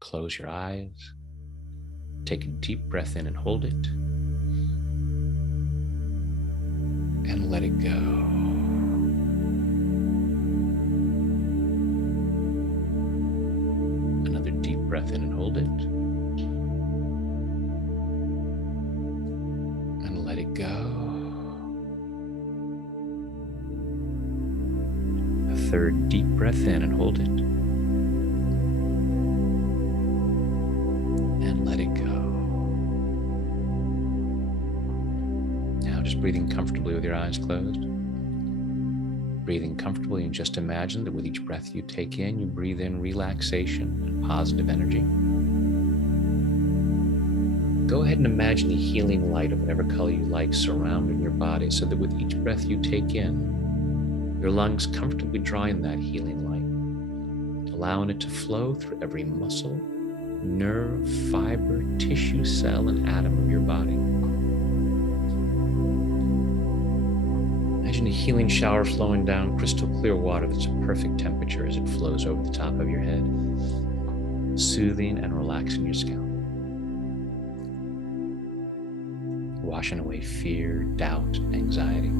Close your eyes. Take a deep breath in and hold it. And let it go. Another deep breath in and hold it. And let it go. A third deep breath in and hold it. And let it go. Now just breathing comfortably with your eyes closed. Breathing comfortably, and just imagine that with each breath you take in, you breathe in relaxation and positive energy. Go ahead and imagine the healing light of whatever color you like surrounding your body, so that with each breath you take in, your lungs comfortably draw in that healing light, allowing it to flow through every muscle, nerve, fiber, tissue, cell, and atom of your body. Imagine a healing shower flowing down crystal clear water that's a perfect temperature as it flows over the top of your head, soothing and relaxing your scalp. Washing away fear, doubt, anxiety.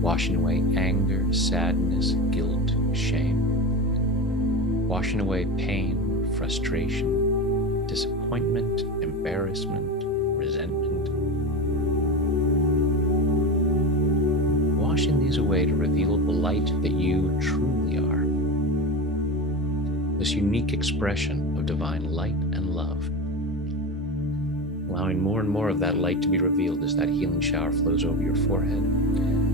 Washing away anger, sadness, guilt, shame. Washing away pain, frustration, disappointment, embarrassment, resentment. Washing these away to reveal the light that you truly are. This unique expression of divine light and love. Allowing more and more of that light to be revealed as that healing shower flows over your forehead,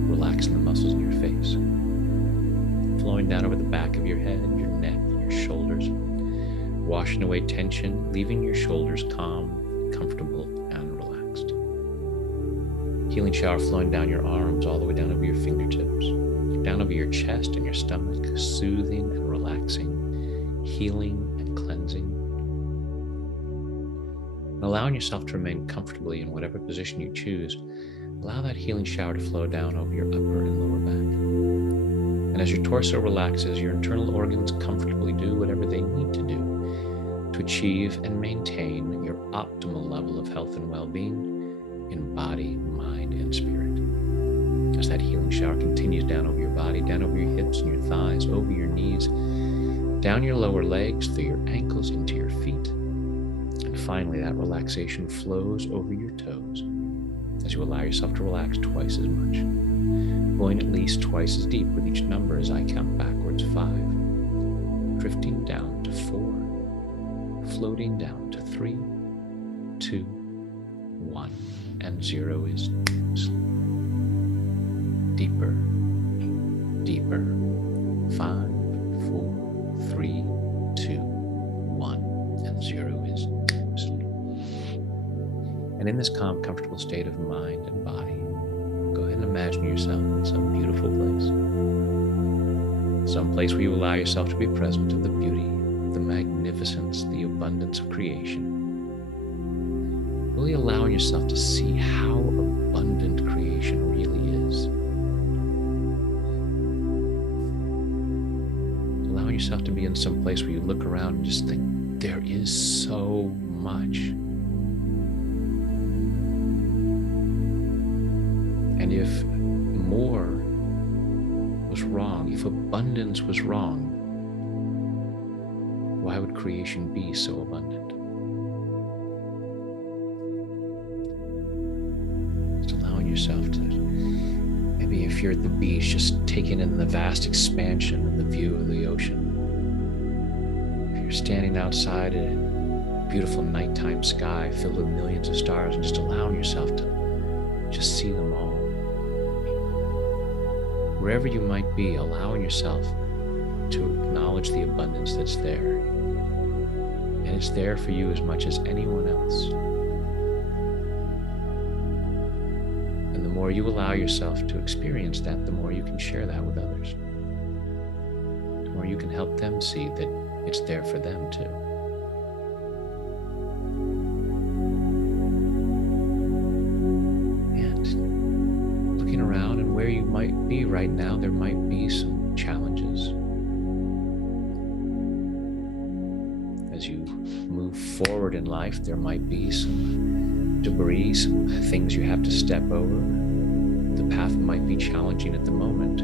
relaxing the muscles in your face, flowing down over the back of your head, your neck, your shoulders, washing away tension, leaving your shoulders calm, comfortable, and relaxed. Healing shower flowing down your arms all the way down over your fingertips, down over your chest and your stomach, soothing and relaxing, healing and cleansing. And allowing yourself to remain comfortably in whatever position you choose, allow that healing shower to flow down over your upper and lower back. And as your torso relaxes, your internal organs comfortably do whatever they need to do to achieve and maintain your optimal level of health and well-being in body, mind, and spirit. As that healing shower continues down over your body, down over your hips and your thighs, over your knees, down your lower legs, through your ankles, into your feet. And finally, that relaxation flows over your toes as you allow yourself to relax twice as much, going at least twice as deep with each number as I count backwards. 5, drifting down to 4, floating down to 3, 2, 1, and 0 is sleep. Deeper, deeper. 5, 4, 3, 2, 1, and 0 is sleep. And in this calm, comfortable state of mind and body, go ahead and imagine yourself in some beautiful place. Some place where you allow yourself to be present of the beauty, the magnificence, the abundance of creation. Really allowing yourself to see how abundant creation really is. Allowing yourself to be in some place where you look around and just think, there is so much. And if more was wrong, if abundance was wrong, why would creation be so abundant? Just allowing yourself to, maybe if you're at the beach, just taking in the vast expansion of the view of the ocean. If you're standing outside in a beautiful nighttime sky filled with millions of stars, and just allowing yourself to just see them all. Wherever you might be, allowing yourself to acknowledge the abundance that's there. And it's there for you as much as anyone else. And the more you allow yourself to experience that, the more you can share that with others. The more you can help them see that it's there for them too. And looking around and where you might be right now, there might be some challenges. As you move forward in life, there might be some debris, some things you have to step over. The path might be challenging at the moment.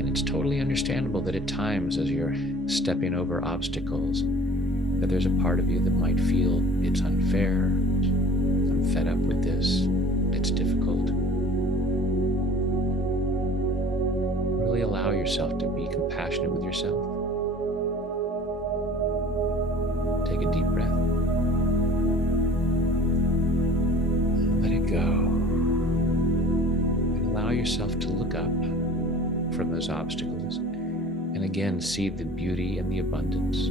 And it's totally understandable that at times, as you're stepping over obstacles, that there's a part of you that might feel it's unfair, I'm fed up with this, it's difficult. Really allow yourself to be compassionate with yourself. Take a deep breath. Let it go. And allow yourself to look up from those obstacles and again see the beauty and the abundance.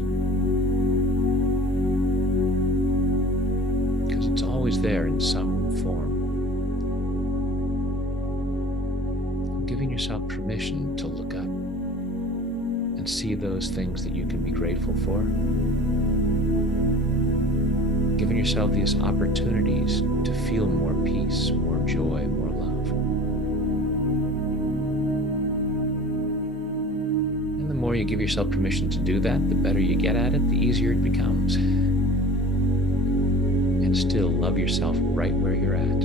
Because it's always there in some form. Giving yourself permission to look up and see those things that you can be grateful for. Giving yourself these opportunities to feel more peace, more joy, more love. And the more you give yourself permission to do that, the better you get at it, the easier it becomes. And still love yourself right where you're at.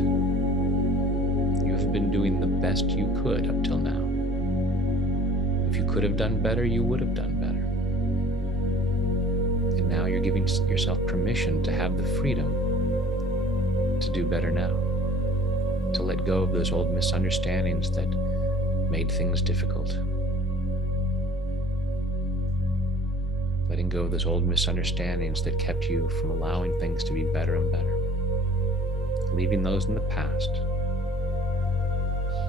You've been doing the best you could up till now. If you could have done better, you would have done better. And now you're giving yourself permission to have the freedom to do better now, to let go of those old misunderstandings that made things difficult. Letting go of those old misunderstandings that kept you from allowing things to be better and better. Leaving those in the past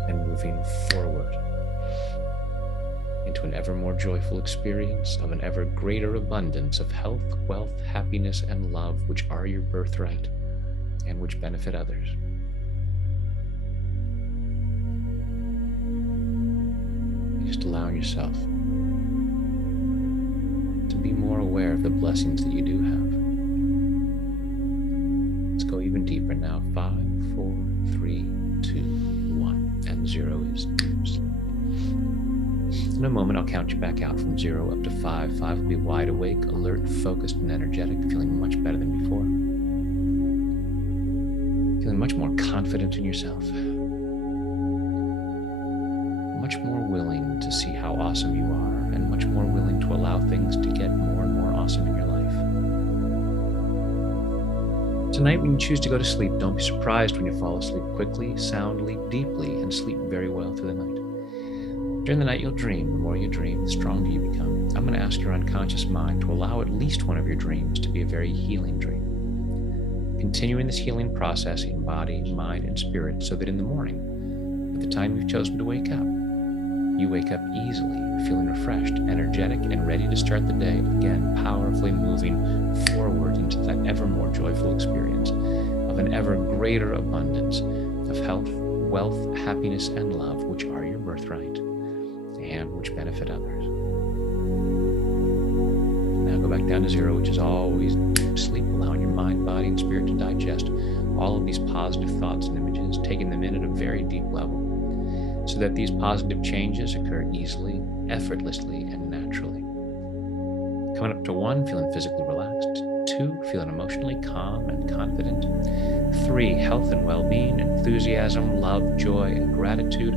and moving forward into an ever more joyful experience of an ever greater abundance of health, wealth, happiness, and love, which are your birthright and which benefit others. Just allowing yourself to be more aware of the blessings that you do have. Let's go even deeper now. 5, 4, 3, 2, 1, and 0 is sleep. In a moment, I'll count you back out from 0 up to 5. 5 will be wide awake, alert, focused, and energetic, feeling much better than before. Feeling much more confident in yourself. Much more willing to see how awesome you are, and much more willing to allow things to get more and more awesome in your life. Tonight, when you choose to go to sleep, don't be surprised when you fall asleep quickly, soundly, deeply, and sleep very well through the night. During the night, you'll dream. The more you dream, the stronger you become. I'm going to ask your unconscious mind to allow at least one of your dreams to be a very healing dream. Continuing this healing process in body, mind, and spirit so that in the morning, at the time you've chosen to wake up, you wake up easily, feeling refreshed, energetic, and ready to start the day, again, powerfully moving forward into that ever more joyful experience of an ever greater abundance of health, wealth, happiness, and love, which are your birthright and which benefit others. Now go back down to 0, which is always deep sleep, allowing your mind, body, and spirit to digest all of these positive thoughts and images, taking them in at a very deep level, so that these positive changes occur easily, effortlessly, and naturally. Coming up to 1, feeling physically relaxed. 2, feeling emotionally calm and confident. 3, health and well-being, enthusiasm, love, joy, and gratitude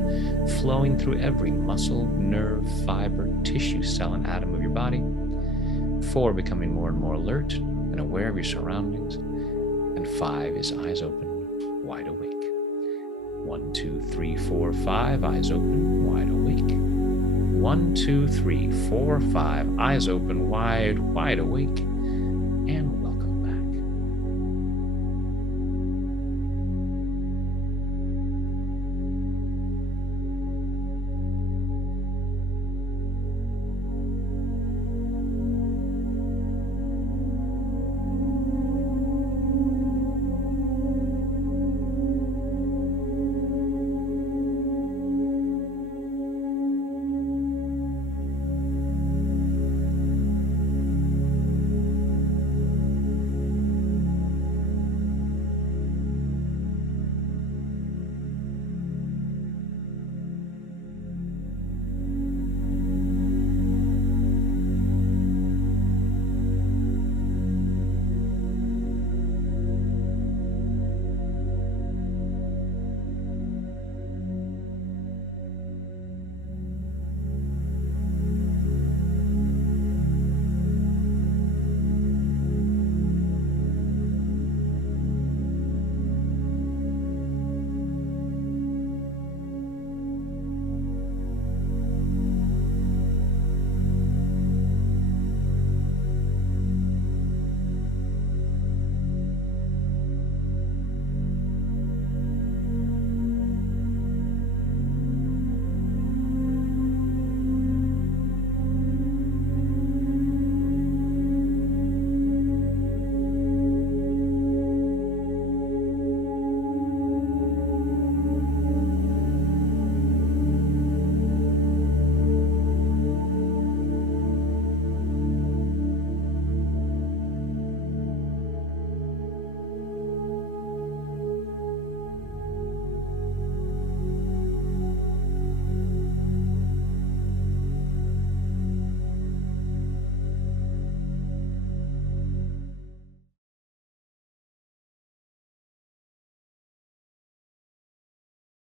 flowing through every muscle, nerve, fiber, tissue, cell, and atom of your body. 4, becoming more and more alert and aware of your surroundings. And 5 is eyes open, wide awake. 1, 2, 3, 4, 5, eyes open, wide awake. 1, 2, 3, 4, 5, eyes open, wide awake. And